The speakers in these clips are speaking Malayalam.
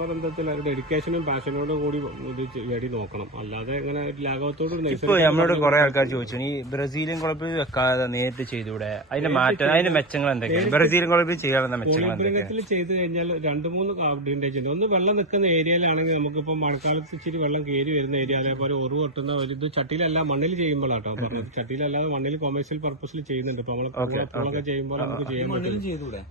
ആത്മബന്ധത്തിൽ അവരുടെ ഡെഡിക്കേഷനും പാഷനോട് കൂടി ഇത് ചെടി നോക്കണം. അല്ലാതെ ഇങ്ങനെ ലാഘവത്തോട് ഇപ്പൊ നമ്മളോട് കുറെ ആൾക്കാർ ചോദിച്ചു ഈ ബ്രസീലിയൻ കുളപ്പിൽ വെക്കാതെ നേരിട്ട് ചെയ്തൂടെ? അതിന്റെ മാറ്റം അതിന്റെ മെച്ചങ്ങൾ എന്തൊക്കെയാണ്? ബ്രസീലിയൻ കുളപ്പിൽ ചെയ്യാവുന്ന മെച്ചങ്ങൾ എന്തൊക്കെയാണ്? ചെയ്തു കഴിഞ്ഞാൽ രണ്ട് മൂന്ന് അഡ്വാന്റേജ് ഉണ്ട്. ഒന്ന് വെള്ളം നിൽക്കുന്ന ഏരിയയിലാണെങ്കിൽ നമുക്കിപ്പോൾ മഴക്കാലത്ത് ഇച്ചിരി വെള്ളം കയറി വരുന്ന ഏരിയ അതേപോലെ ഒറു പൊട്ടുന്ന ഒരു ഇത് ചട്ടിയിലല്ല മണ്ണിൽ ചെയ്യുമ്പോഴാട്ടോ പറഞ്ഞത്. ചട്ടിയിലല്ലാതെ മണ്ണിൽ കൊമേഴ്സ്യൽ പർപ്പസിൽ ചെയ്യുന്നുണ്ട്. ഇപ്പൊ നമ്മൾ പൂളൊക്കെ ചെയ്യുമ്പോൾ നമുക്ക് ചെയ്യാൻ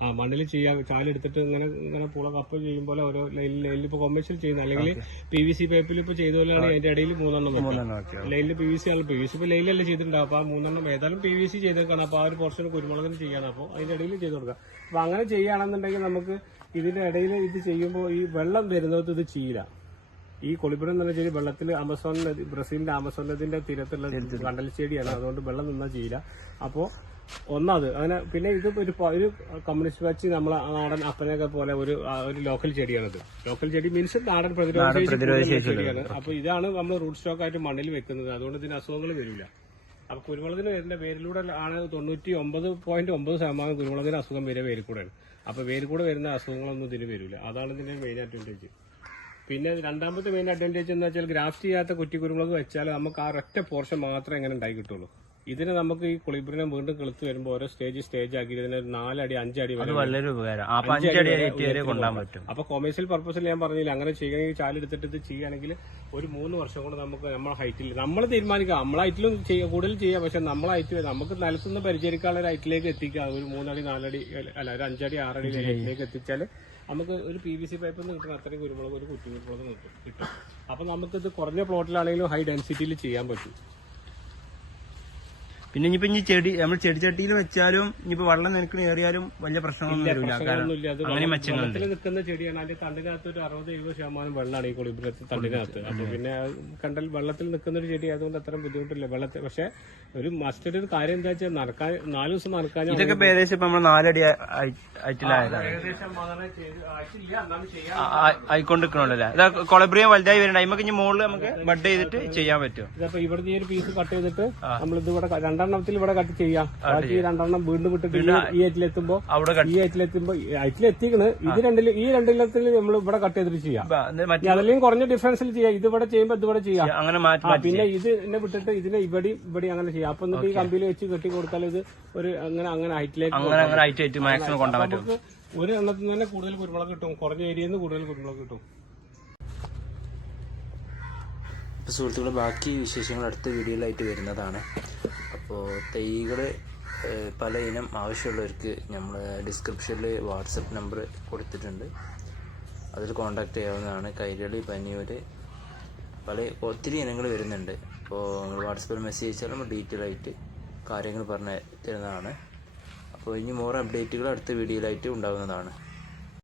ആ മണ്ണിൽ ചെയ്യാൻ ചാലെടുത്തിട്ട് ഇങ്ങനെ ഇങ്ങനെ പൂള കപ്പ് ചെയ്യുമ്പോൾ ഓരോ ലൈനിൽ ലൈനിൽ ഇപ്പൊ കൊമേഴ്സ്യൽ ചെയ്യുന്ന അല്ലെങ്കിൽ പി വി സി പൈപ്പിൽ ഇപ്പൊ ചെയ്ത പോലെയാണ് അതിന്റെ ഇടയിൽ മൂന്നെണ്ണം വെക്കുക ലൈനിൽ പി വി സി ആണ്. പി വി സി ഇപ്പൊ ലൈനിലല്ലേ ചെയ്തിട്ടുണ്ട് അപ്പൊ ആ മൂന്നെണ്ണം ഏതായാലും പി വി സി ചെയ്തേക്കാണ്. അപ്പൊ ആ ഒരു പോർഷൻ കുരുമുളകിന് ചെയ്യാണ് അപ്പോൾ അതിന്റെ ഇടയിൽ ചെയ്ത് കൊടുക്കുക. അപ്പൊ അങ്ങനെ ചെയ്യുകയാണെന്നുണ്ടെങ്കിൽ നമുക്ക് ഇതിന്റെ ഇടയിൽ ഇത് ചെയ്യുമ്പോൾ ഈ വെള്ളം വരുന്നത് ഇത് ചീല ഈ കൊളിപ്പുരം എന്ന് പറഞ്ഞാൽ വെള്ളത്തിൽ ആമസോൺ ബ്രസീലിന്റെ ആമസോൺ നദിന്റെ തീരത്തുള്ള കണ്ടൽ ചെടിയാണ് അതുകൊണ്ട് വെള്ളം നിന്നാൽ ചെയ്യില്ല അപ്പോ ഒന്നത് അങ്ങനെ പിന്നെ ഇത് ഒരു ഒരു കമ്മ്യൂണിസ്റ്റ് പാർട്ടി നമ്മളെ നാടൻ അപ്പനൊക്കെ പോലെ ഒരു ഒരു ലോക്കൽ ചെടിയാണിത്. ലോക്കൽ ചെടി മീൻസ് നാടൻ പ്രതിരോധ ചെടിയാണ്. അപ്പൊ ഇതാണ് നമ്മൾ റൂട്ട് സ്റ്റോക്ക് ആയിട്ട് മണ്ണിൽ വെക്കുന്നത്. അതുകൊണ്ട് ഇതിന് അസുഖങ്ങൾ വരില്ല. അപ്പൊ കുരുമുളകിന് വരുന്ന വേരിലൂടെ ആണ് തൊണ്ണൂറ്റി ഒമ്പത് പോയിന്റ് ഒമ്പത് ശതമാനം കുരുമുളകിന് അസുഖം വരെ വേരിൽ കൂടെയാണ് അപ്പൊ വേരിൽ കൂടെ വരുന്ന അസുഖങ്ങളൊന്നും ഇതിന് വരില്ല. അതാണ് ഇതിന്റെ മെയിൻ അഡ്വാന്റേജ് പിന്നെ രണ്ടാമത്തെ മെയിൻ അഡ്വാന്റേജ് എന്ന് വെച്ചാൽ ഗ്രാഫ്റ്റ് ചെയ്യാത്ത കുറ്റി കുരുമുളക് വെച്ചാൽ നമുക്ക് ആ ഒറ്റ പോർഷൻ മാത്രമേ എങ്ങനെ ഉണ്ടായി കിട്ടുള്ളൂ. ഇതിന് നമുക്ക് ഈ കുളിബിനെ വീണ്ടും കിളുത്ത് വരുമ്പോൾ ഓരോ സ്റ്റേജ് സ്റ്റേജ് ആക്കി ഇതിന് ഒരു നാലടി അഞ്ചടി വരെ ഉപകാരം. കൊണ്ടാൻ പറ്റും. അപ്പൊ കൊമേഴ്സ്യൽ പർപ്പസിൽ ഞാൻ പറഞ്ഞില്ല അങ്ങനെ ചെയ്യണമെങ്കിൽ ചാലെടുത്തിട്ട് ഇത് ചെയ്യുകയാണെങ്കിൽ ഒരു മൂന്ന് വർഷം കൊണ്ട് നമുക്ക് നമ്മളെ ഹൈറ്റിൽ നമ്മൾ തീരുമാനിക്കാം. നമ്മളെ ഹൈറ്റിലും ചെയ്യാം കൂടുതൽ ചെയ്യാം പക്ഷെ നമ്മളെ ഹൈറ്റ് നമുക്ക് നിലത്തുനിന്ന് പരിചരിക്കാനുള്ള ഒരു ഹൈറ്റിലേക്ക് എത്തിക്കാം ഒരു മൂന്നടി നാലടി അല്ല ഒരു അഞ്ചടി ആറടി ഹൈറ്റിലേക്ക് എത്തിച്ചാൽ നമുക്ക് ഒരു പി വി സി പൈപ്പിൽ നിന്ന് കിട്ടുന്ന അത്രയും കുരുമുളക് ഒരു കുറ്റി കുരുമുളക് കിട്ടും. കിട്ടും അപ്പൊ നമുക്കിത് കുറഞ്ഞ പ്ലോട്ടിലാണെങ്കിലും ഹൈ ഡെൻസിറ്റിയിൽ ചെയ്യാൻ പറ്റും. പിന്നെ ഇനിയിപ്പോ ഇനി ചെടി നമ്മൾ ചെടി ചട്ടിയിൽ വെച്ചാലും ഇനിയിപ്പോ വെള്ളം നിനക്കണ ഏറിയാലും വലിയ പ്രശ്നമൊന്നും വരില്ല കാരണം അങ്ങനെ മെച്ചങ്ങളുണ്ട്. നിൽക്കുന്ന ചെടിയാണ്. അതിന്റെ തണ്ടിനകത്ത് ഒരു അറുപത് എഴുപത് ശതമാനം വെള്ളമാണ് ഈ കുളിപ്പുരത്തിൽ തണ്ടിനകത്ത്. അപ്പൊ പിന്നെ കണ്ടൽ വെള്ളത്തിൽ നിൽക്കുന്ന ഒരു ചെടി ആയതുകൊണ്ട് അത്ര ബുദ്ധിമുട്ടില്ല. വെള്ളത്തിൽ പക്ഷെ ഒരു മസ്റ്റഡ് ഒരു കാര്യം എന്താ വെച്ചാൽ നടക്കാൻ നാല് ദിവസം നടക്കാൻ ഇതൊക്കെ ഏകദേശം ഇപ്പൊ നമ്മൾ നാലടി ഹൈറ്റിലായതാണ് ഏകദേശം അങ്ങനെ ചെയ്ത് ആയിട്ടില്ല. എന്നാലും ചെയ്യാം. ആയിക്കൊണ്ടിരിക്കണല്ലേ കൊളബ്രിയ വലുതായി വരുന്നുണ്ട്. അതിമൊക്കെ ഇനി മുകളിൽ നമുക്ക് ബഡ് ചെയ്തിട്ട് ചെയ്യാൻ പറ്റും. ഇതപ്പോ ഇവിടുന്ന് ഈ ഒരു പീസ് കട്ട് ചെയ്തിട്ട് നമ്മൾ ഇത് ഇവിടെ ക- രണ്ടെണ്ണത്തിൽ ഇവിടെ കട്ട് ചെയ്യാം. ബാക്കി രണ്ടെണ്ണം വീണ്ടും വിട്ടിട്ട് ഈ- ഏറ്റിലെത്തുമ്പോ അവിടെ ഈ ഏറ്റിലെത്തുമ്പോ ഏറ്റിലെത്തിക്കണ് ഇത് രണ്ടിൽ ഈ രണ്ടിലത്തിൽ നമ്മൾ ഇവിടെ കട്ട് ചെയ്തിട്ട് ചെയ്യാം. അതിലേയും കുറഞ്ഞ ഡിഫറൻസിൽ ചെയ്യാം. ഇത് ഇവിടെ ചെയ്യുമ്പോ ഇതിവിടെ ചെയ്യാം. അങ്ങനെ പിന്നെ ഇത് എന്നെ വിട്ടിട്ട് ഇതിനെ ഇവിടെ ഇവിടെ അങ്ങനെ ചെയ്യാം. അപ്പൊ എന്നിട്ട് ഈ കമ്പിയിൽ വെച്ച് കെട്ടി കൊടുത്താൽ ഇത് ഒരു അങ്ങനെ അങ്ങനെ ഹൈറ്റിലേക്ക് അങ്ങനെ അങ്ങനെ ഹൈറ്റ് മാക്സിമം പറ്റും ഒരു എണ്ണത്തിൽ നിന്ന് തന്നെ കൂടുതൽ കുരുമുളക് കിട്ടും. കുറഞ്ഞ ഏരിയയിൽ നിന്ന് കൂടുതൽ കുരുമുളക് കിട്ടും. അപ്പോൾ സുഹൃത്തുക്കളെ ബാക്കി വിശേഷങ്ങൾ അടുത്ത വീഡിയോയിലായിട്ട് വരുന്നതാണ്. അപ്പോൾ തൈകൾ പല ഇനം ആവശ്യമുള്ളവർക്ക് നമ്മൾ ഡിസ്ക്രിപ്ഷനിൽ വാട്സപ്പ് നമ്പർ കൊടുത്തിട്ടുണ്ട്. അതിൽ കോൺടാക്റ്റ് ചെയ്യാവുന്നതാണ്. കൈരളി പനിയൂർ പല ഒത്തിരി ഇനങ്ങൾ വരുന്നുണ്ട്. അപ്പോൾ വാട്സപ്പിൽ മെസ്സേജ് അയച്ചാൽ നമ്മൾ ഡീറ്റെയിൽ ആയിട്ട് കാര്യങ്ങൾ പറഞ്ഞു തരുന്നതാണ്. അപ്പോൾ ഇനി മോർ അപ്ഡേറ്റുകൾ അടുത്ത വീഡിയോയിലായിട്ട് ഉണ്ടാകുന്നതാണ്